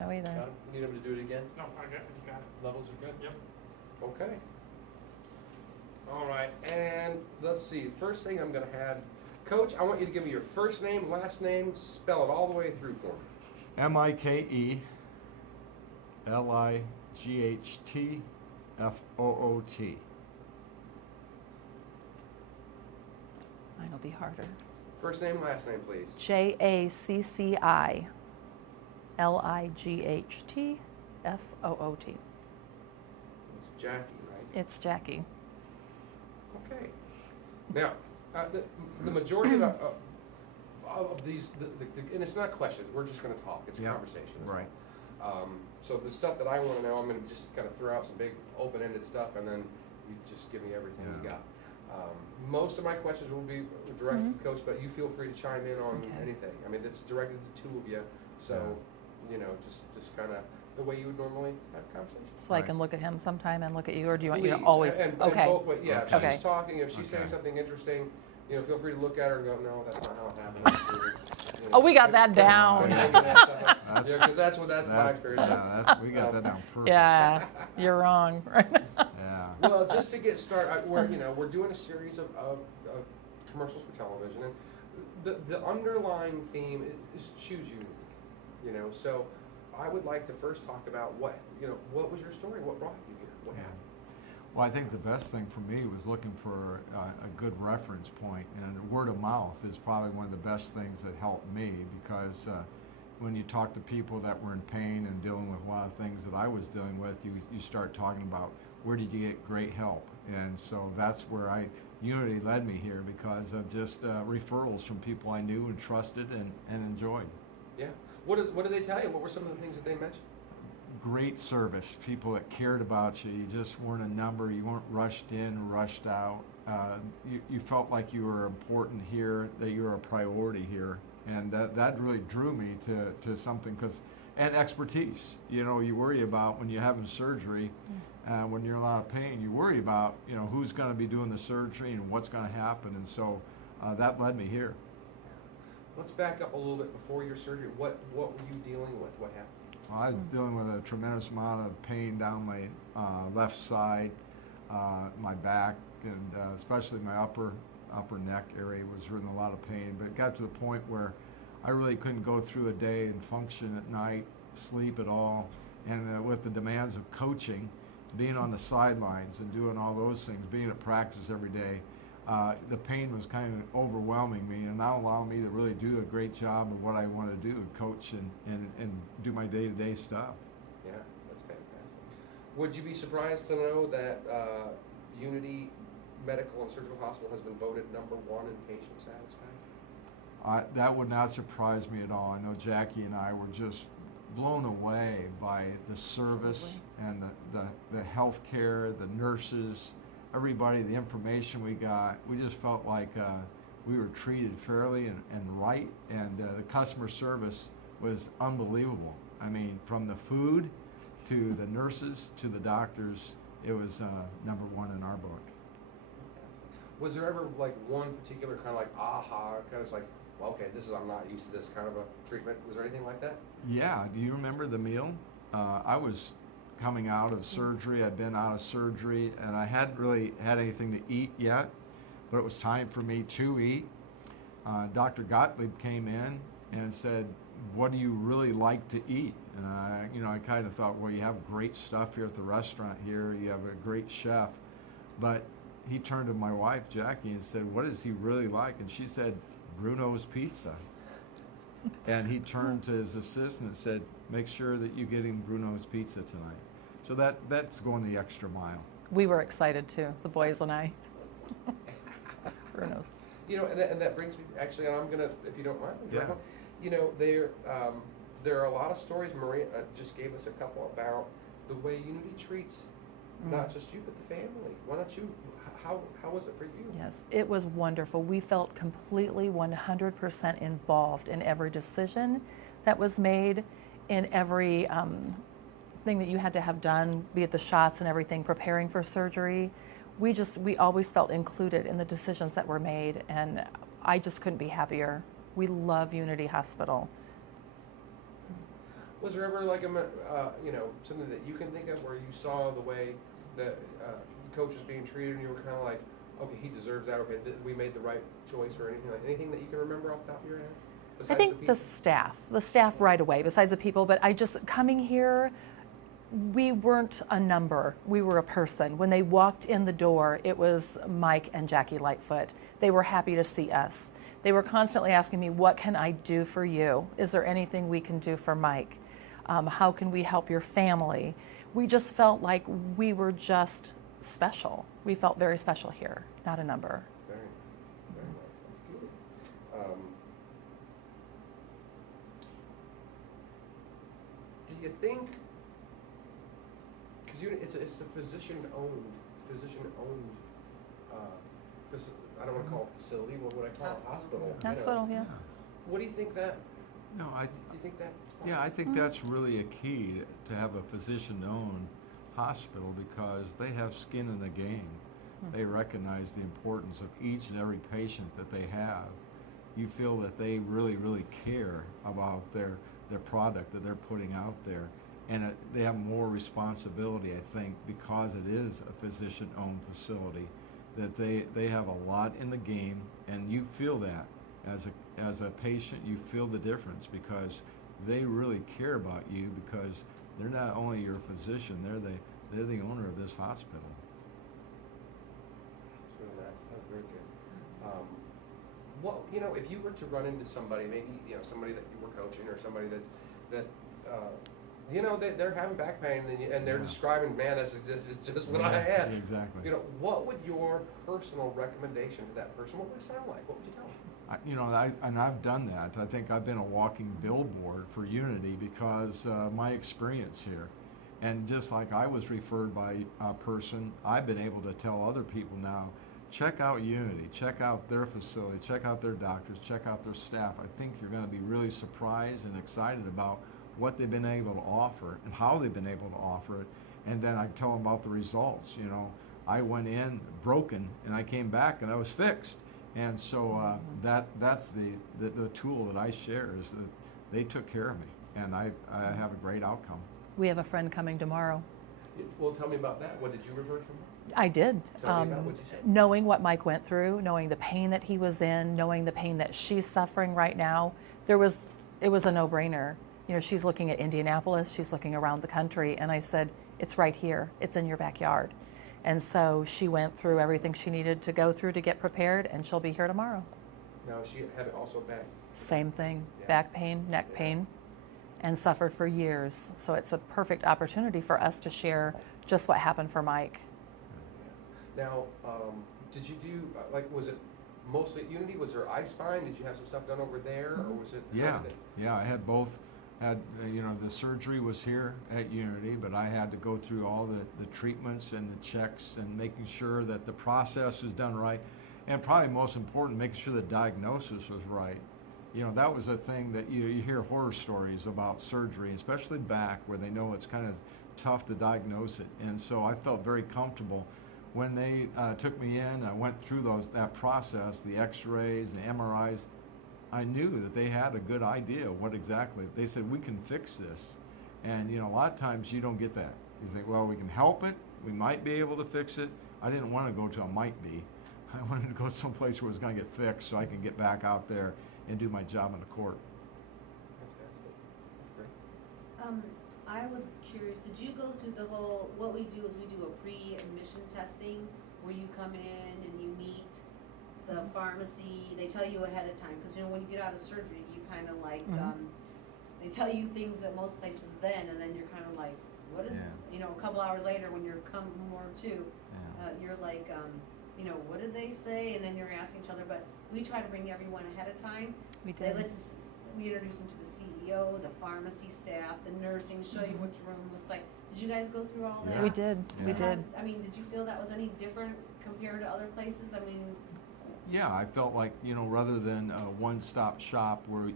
No either. Got him? Need him to do it again? No, I got it. Levels are good? Yep. Okay. All right, and let's see. First thing I'm going to have, Coach, I want you to give me your first name, last name, spell it all the way through for me. MikeLiGHTFOOT. Mine will be harder. First name, last name, please. JACCILIGHTFOOT. It's Jackie, right? It's Jackie. Okay. Now, the majority of these, and it's not questions, we're just going to talk. It's a Yep. conversation. Right. So the stuff that I want to know, I'm going to just kind of throw out some big open-ended stuff, and then you just give me everything you Yeah. got. Most of my questions will be directed to the coach, but you feel free to chime in on Okay. anything. I mean, it's directed to two of you, so, you know, just kind of the way you would normally have conversations. So I Right. can look at him sometime and look at you, or do you want me to Please, always? and Okay. both ways, yeah, if Okay. she's talking, if she's saying Okay. something interesting, you know, feel free to look at her and go, no, that's not how it happened. You know, Oh, we got that and- down. and hanging that stuff up. That's- Yeah, 'cause that's my experience. Yeah, we got that down perfect. Yeah, you're wrong. Yeah. Well, just to get started, we're doing a series of commercials for television, and the underlying theme is choose you. You know, so I would like to first talk about what was your story? What brought you here? What happened? Well, I think the best thing for me was looking for a good reference point, and word of mouth is probably one of the best things that helped me, because when you talk to people that were in pain and dealing with a lot of things that I was dealing with, you start talking about where did you get great help, and so that's where Unity led me here, because of just referrals from people I knew and trusted and enjoyed. Yeah. What did they tell you? What were some of the things that they mentioned? Great service, people that cared about you. You just weren't a number. You weren't rushed in, rushed out. You felt like you were important here, that you were a priority here, and that really drew me to something. And expertise. You know, you worry about when you're having surgery, when you're in a lot of pain. You worry about who's going to be doing the surgery and what's going to happen, and so that led me here. Let's back up a little bit before your surgery. What were you dealing with? What happened? Well, I was dealing with a tremendous amount of pain down my left side, my back, and especially my upper neck area was in a lot of pain. But it got to the point where I really couldn't go through a day and function at night, sleep at all. And with the demands of coaching, being on the sidelines and doing all those things, being at practice every day, the pain was kind of overwhelming me and not allowing me to really do a great job of what I want to do, coach and do my day-to-day stuff. Yeah, that's fantastic. Would you be surprised to know that Unity Medical and Surgical Hospital has been voted #1 in patient satisfaction? That would not surprise me at all. I know Jackie and I were just blown away by the service and the health care, the nurses, everybody, the information we got. We just felt like we were treated fairly and right, and the customer service was unbelievable. I mean, from the food to the nurses to the doctors, it was #1 in our book. Was there ever like one particular kind of like aha, kind of like, well, okay, I'm not used to this kind of a treatment? Was there anything like that? Yeah, do you remember the meal? I was coming out of surgery. I'd been out of surgery, and I hadn't really had anything to eat yet, but it was time for me to eat. Dr. Gottlieb came in and said, what do you really like to eat? And I kind of thought, well, you have great stuff here at the restaurant here. You have a great chef. But he turned to my wife, Jackie, and said, what does he really like? And she said, Bruno's Pizza. And he turned to his assistant and said, make sure that you get him Bruno's Pizza tonight. So that's going the extra mile. We were excited too, the boys and I. Bruno's. You know, and that brings me, actually, and I'm going to, if you don't mind, Yeah. you know, there are a lot of stories. Maria just gave us a couple about the way Unity treats not just you, but the family. Why don't you, how was it for you? Yes, it was wonderful. We felt completely 100% involved in every decision that was made, in every thing that you had to have done, be it the shots and everything, preparing for surgery. We always felt included in the decisions that were made, and I just couldn't be happier. We love Unity Hospital. Was there ever like you know, something that you can think of where you saw the way that the coach was being treated, and you were kind of like, okay, he deserves that. Okay, we made the right choice, or anything that you can remember off the top of your head? I Besides think people? the staff right away, besides the people, but I just, coming here, we weren't a number, we were a person. When they walked in the door, it was Mike and Jackie Lightfoot. They were happy to see us. They were constantly asking me, what can I do for you? Is there anything we can do for Mike? How can we help your family? We just felt like we were just special. We felt very special here, not a number. Very, very nice. That's good. Do you think? Because it's a physician-owned. I don't want to call it facility. What would I call it? Hospital. you know. Hospital, yeah. What do you think that? No, You think that? yeah, I think that's really a key to have a physician-owned hospital because they have skin in the game. They recognize the importance of each and every patient that they have. You feel that they really, really care about their product that they're putting out there. And they have more responsibility, I think, because it is a physician-owned facility, that they have a lot in the game, and you feel that as a patient. You feel the difference because they really care about you because they're not only your physician, they're the owner of this hospital. That's really nice. That's very good. Well, you know, if you were to run into somebody, maybe somebody that you were coaching, or somebody that they're having back pain, and they're Yeah. describing, man, it's just what I Yeah, had. exactly. What would your personal recommendation to that person? What would it sound like? What would you tell them? And I've done that. I think I've been a walking billboard for Unity because my experience here. And just like I was referred by a person, I've been able to tell other people now, check out Unity, check out their facility, check out their doctors, check out their staff. I think you're going to be really surprised and excited about what they've been able to offer and how they've been able to offer it. And then I tell them about the results. I went in broken and I came back and I was fixed. And so that's the tool that I share, is that they took care of me, and I have a great outcome. We have a friend coming tomorrow. Well, tell me about that. What did you refer to? I did. Tell me about what you said. Knowing what Mike went through, knowing the pain that he was in, knowing the pain that she's suffering right now, it was a no-brainer. She's looking at Indianapolis, she's looking around the country, and I said, it's right here, it's in your backyard. And so she went through everything she needed to go through to get prepared, and she'll be here tomorrow. Now, she had it also back. Same thing, Yeah. back pain, neck pain, and suffered for years. So it's a perfect opportunity for us to share just what happened for Mike. Now, did you do, was it mostly at Unity? Was there I-Spine? Did you have some stuff done over there, or was it? how did it- Yeah, I had both. The surgery was here at Unity, but I had to go through all the treatments and the checks and making sure that the process was done right. And probably most important, making sure the diagnosis was right. That was a thing that you hear horror stories about surgery, especially back, where they know it's kind of tough to diagnose it. And so I felt very comfortable when they took me in. I went through that process, the x-rays, the MRIs. I knew that they had a good idea of what exactly. They said, we can fix this. And, a lot of times you don't get that. You think, well, we can help it. We might be able to fix it. I didn't want to go to a might be. I wanted to go someplace where it was going to get fixed so I can get back out there and do my job in the court. Fantastic. That's great. I was curious, did you go through the whole, what we do is we do a pre-admission testing where you come in and you meet the pharmacy, they tell you ahead of time, because when you get out of surgery, you kind of like, they tell you things at most places then, and then you're kind of like, what is, Yeah. a couple hours later when you're come more to, you're like, what did they say? And then you're asking each other, but we try to bring everyone ahead of time. We They did. we introduce them to the CEO, the pharmacy staff, the nursing, show you which room looks like. Did you guys go through all that? We did. We Yeah. did. Did you feel that was any different compared to other places? Yeah, I felt like, rather than a one-stop shop, where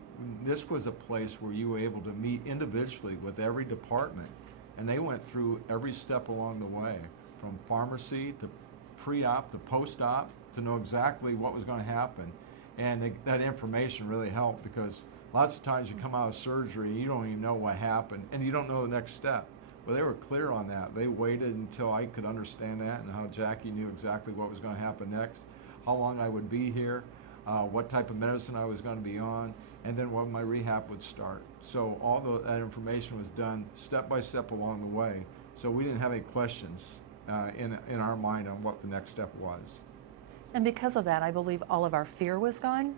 this was a place where you were able to meet individually with every department. And they went through every step along the way, from pharmacy to pre-op to post-op, to know exactly what was going to happen. And that information really helped because Lots of times you come out of surgery, you don't even know what happened, and you don't know the next step. Well, they were clear on that. They waited until I could understand that, and how Jackie knew exactly what was going to happen next, how long I would be here, what type of medicine I was going to be on, and then when my rehab would start. So all that information was done step by step along the way. So we didn't have any questions in our mind on what the next step was. And because of that, I believe all of our fear was gone.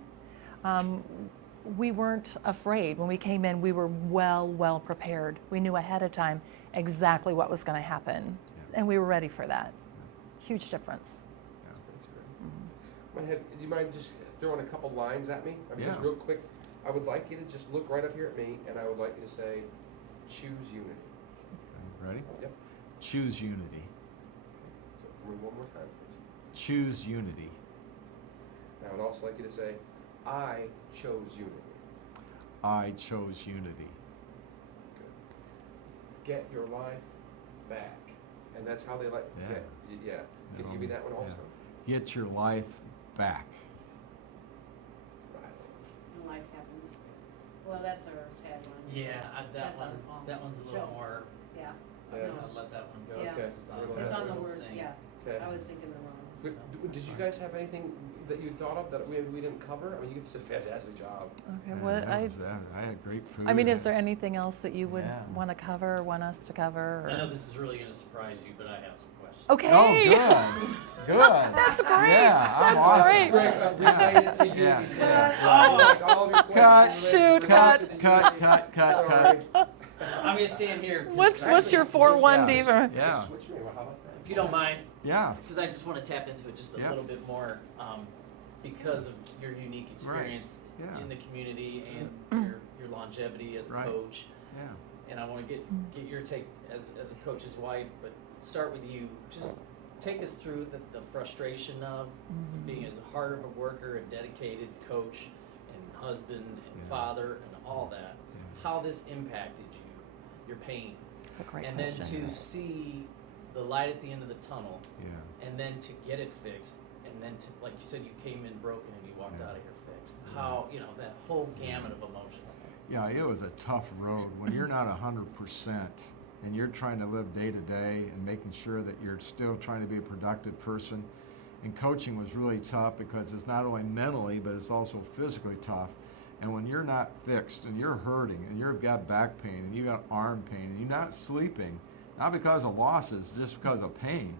We weren't afraid. When we came in, we were well prepared. We knew ahead of time exactly what was going to happen, Yeah. and we were ready for that. Huge difference. Do you mind just throwing a couple lines at me? I mean, just Yeah. real quick. I would like you to just look right up here at me, and I would like you to say, choose unity. Okay, ready? Yep. Choose unity. So for me one more time, please. Choose unity. And I would also like you to say, I chose unity. I chose unity. Get your life back. And that's how they like, Yeah. yeah. Can you give me that one also? Get your life back. Right. And life happens. Well, that's our tagline. Yeah, That's that on one's, all. that one's a little Show. more, Yeah, I'm Yeah. gonna let that one go Yeah. since it's on. Okay. it's on the We'll word, sing. yeah. Okay. I was thinking the wrong. Did you guys have anything that you thought of that we didn't cover? I mean, you did a fantastic job. Okay, And what that was that. I had great food. I mean, is there anything else that you would Yeah. want to cover, want us to cover? Or? I know this is really gonna surprise you, but I have some questions. Okay. Oh, good. Good. That's great. Yeah, I'm That's awesome. great. Related to unity. Yeah. today. Oh. Like all of your Cut. questions Shoot, related cut. to the Cut, unity. cut, cut, Sorry. cut. I'm gonna stand here. 'cause What's actually, your 4-1 Yes. diva? Yeah. Switch me. How about that? If you don't mind, Yeah. because I just want to tap into it just a Yeah. little bit more, because of your unique experience Yeah. in the community and your longevity as a Right. coach. Yeah. And I want to get your take as a coach's wife, but start with you. Just take us through the frustration of being as hard of a worker, a dedicated coach, and husband, and Yeah. father, and all that. Yeah. How this impacted you, your pain, That's a great and question. then to see the light at the end of the tunnel, Yeah. and then to get it fixed, and then to, like you said, you came in broken and you walked Yeah. out of here fixed. How, that whole gamut of emotions. Yeah, it was a tough road when you're not 100% and you're trying to live day to day and making sure that you're still trying to be a productive person. And coaching was really tough because it's not only mentally, but it's also physically tough. And when you're not fixed and you're hurting and you've got back pain and you got arm pain and you're not sleeping, not because of losses, just because of pain,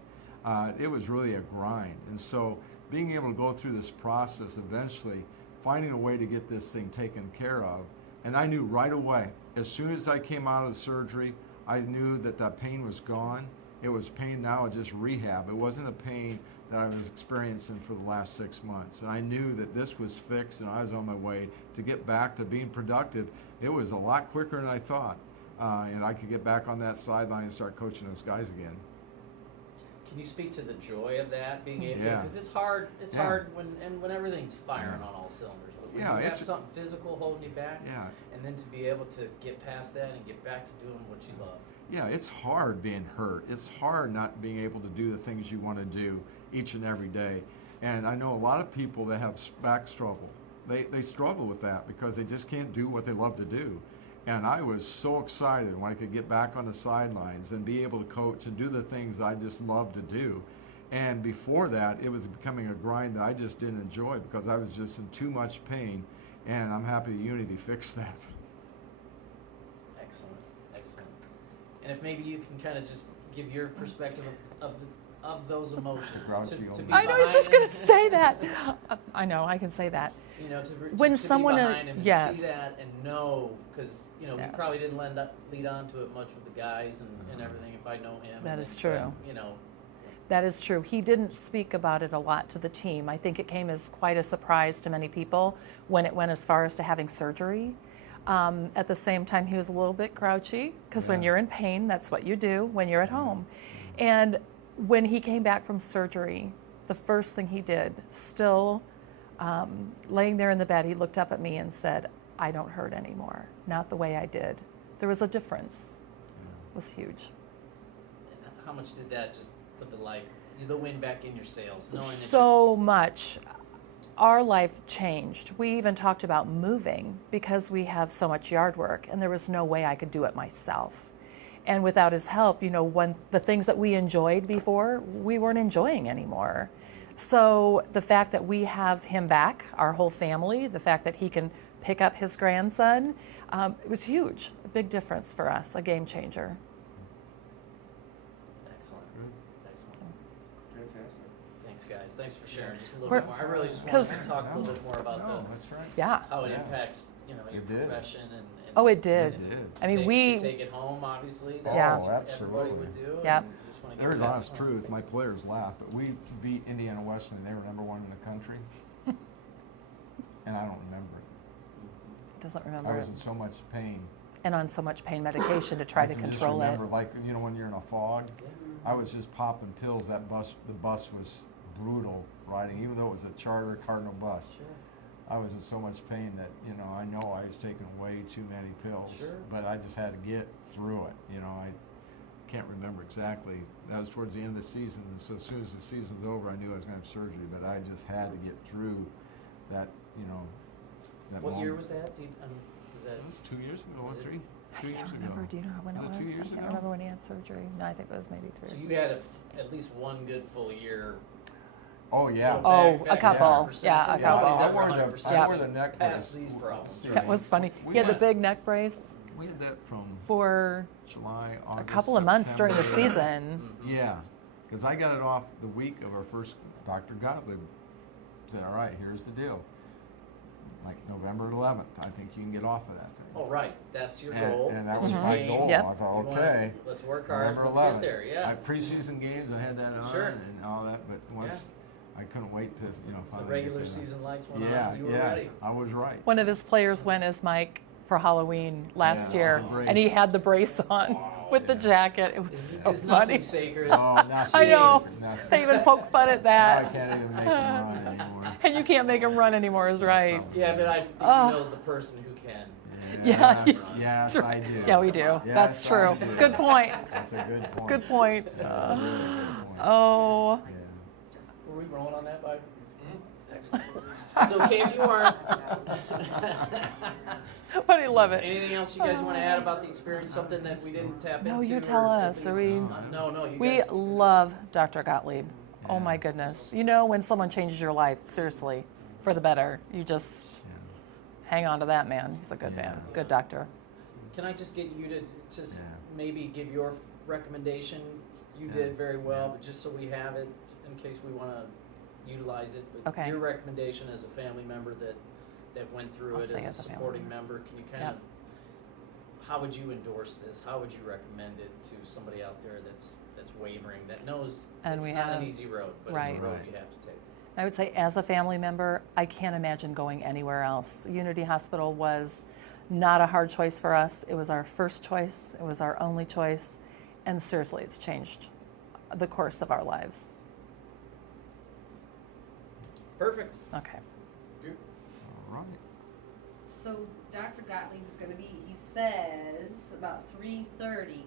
it was really a grind. And so being able to go through this process, eventually finding a way to get this thing taken care of. And I knew right away, as soon as I came out of the surgery, I knew that that pain was gone. It was pain now, just rehab. It wasn't a pain that I was experiencing for the last 6 months. And I knew that this was fixed and I was on my way to get back to being productive. It was a lot quicker than I thought. And I could get back on that sideline and start coaching those guys again. Can you speak to the joy of that, being able? Yeah. Because it's hard. It's Yeah. hard when everything's firing Yeah. on all cylinders. But when Yeah, you have it's- something physical holding you back, Yeah. and then to be able to get past that and get back to doing what you love. Yeah, it's hard being hurt. It's hard not being able to do the things you want to do each and every day. And I know a lot of people that have back struggle. They struggle with that because they just can't do what they love to do. And I was so excited when I could get back on the sidelines and be able to coach and do the things I just love to do. And before that, it was becoming a grind that I just didn't enjoy because I was just in too much pain. And I'm happy Unity fixed that. Excellent, excellent. And if maybe you can kind of just give your perspective of those emotions. Grouchy To old be I know, I was just behind going to say that. I know, I can say that. When to someone, be behind him and yes. see that and know, because we Yes. probably didn't lead on to it much with the guys and everything. If I know him, That and is then, true. That is true. He didn't speak about it a lot to the team. I think it came as quite a surprise to many people when it went as far as to having surgery. At the same time, he was a little bit grouchy because when Yeah. you're in pain, that's what you do when you're at home. And when he came back from surgery, the first thing he did, still laying there in the bed, he looked up at me and said, "I don't hurt anymore, not the way I did." There was a difference. It was huge. How much did that just put the wind back in your sails, knowing that So much. our life changed. We even talked about moving because we have so much yard work, and there was no way I could do it myself. And without his help, when the things that we enjoyed before, we weren't enjoying anymore. So the fact that we have him back, our whole family, the fact that he can pick up his grandson, it was huge, a big difference for us, a game changer. Excellent. Excellent. Fantastic. Thanks, guys. Thanks for sharing just a little We're- bit more. I really just wanted 'cause- to talk a little bit more about No, that's right. Yeah. how it Yeah. impacts, your It did. profession and Oh, it did. It did. I mean, take, we. you take it home, obviously. That's Yeah. what Oh, everybody absolutely. would do. and Yep. you just wanna get There's that honest home. truth. My players laugh, but we beat Indiana Wesleyan. They were #1 in the country, and I don't remember it. Doesn't I remember was it. in so much pain. And on so much pain medication to try I to can just control it. remember, like when you're in a fog, Yeah. I was just popping pills. The bus was brutal riding, even though it was a charter Cardinal bus. Sure. I was in so much pain that I know I was taking way too many pills, Sure. but I just had to get through it. I can't remember exactly. That was towards the end of the season, and so as soon as the season was over, I knew I was going to have surgery. But I just had to get through that. That What year moment. was that? Was that? That was 2 years ago, Was it- 3, I 2 years can't ago. remember. Do you know when it Was was? it 2 years I can't ago? remember when he had surgery. No, I think it was maybe 3. So you had at least one good full year. Oh yeah. Back- Oh, back a couple. 100%. Yeah, a Nobody's couple. I ever wore 100% Yeah. the neck past brace. these problems. That was funny. We He had the had- big neck brace We had that from for July, a August, couple of months during the September. season. Mhm. Yeah, because I got it off the week of our first. Dr. Gottlieb said, "All right, here's the deal. Like November 11th, I think you can get off of that thing." Oh, right. That's your And- goal. and that It's was your my game. goal. Yep. I thought, You wanna- okay, let's work hard. November Let's 11th. get there. Yeah. Preseason games, I had that on Sure. and all that, but once I couldn't wait to The finally regular get there. season lights went Yeah, on. You were yeah, ready. I was right. One of his players went as Mike for Halloween last Yeah, year, the brace. and he had the brace on with the yeah. jacket. It was Is so funny. nothing sacred. Oh, nothing. I know. Nothing. They even poke fun at Now I that. can't even make them run anymore. And you can't make him run anymore, is right. Yeah, but I think Oh. you know the person who can. Yeah. Yes, I do. Yeah, we do. Yes, That's true. I do. Good point. That's a good point. Good point. That's a really good point. Oh, Yeah. Were we rolling on that, bud? Excellent. It's okay if you aren't. but I love it. Anything else you guys want to add about the experience? Something that we didn't tap into? No, you tell or us. Are something- we? No, you We guys. love Dr. Gottlieb. Oh Yeah. my goodness. When someone changes your life, seriously, for the better, you just hang on to that man. He's a good Yeah. man, good doctor. Can I just get you to Yeah. maybe give your recommendation? You Yeah. did very well, but just so we have it in case we want to utilize it. But Okay. your recommendation as a family member that went through I'll it say as a as a family supporting member, can you kind Yep. of how would you endorse this? How would you recommend it to somebody out there that's wavering, that knows And it's we not an have- easy road, but right. it's a road Right. you have to take. I would say, as a family member, I can't imagine going anywhere else. Unity Hospital was not a hard choice for us. It was our first choice, it was our only choice, and seriously, it's changed the course of our lives. Perfect. Okay. Good. All right. So Dr. Gottlieb is gonna be, he says, about 3:30